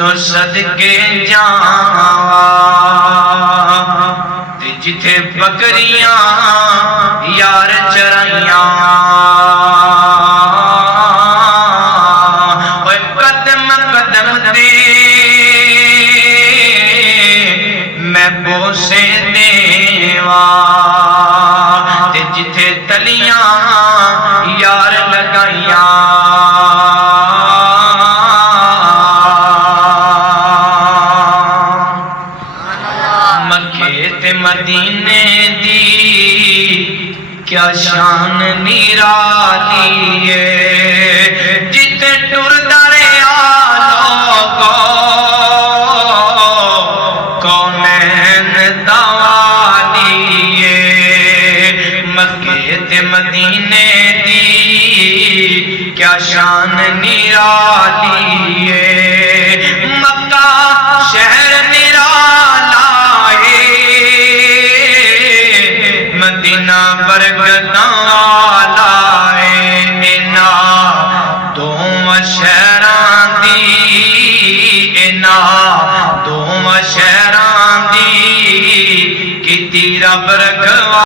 تو صدقے جاواں تے جتھے بکریاں یار چرائیاں قدم قدم تے میں بوسے دیواں تے جتھے تلیاں یار لگائیاں مکے تے مدینے دی کیا شان نرالی ہے جتھے ٹردا رہیا لوگو کونین دا والی ہے مکے تے مدینے دی کیا شان نرالی ہے مکہ شہر نرالا ہے مدینہ برکتاں والا ہے دوواں شہراں دی دوواں شہراں دی کیتی رب رکھوا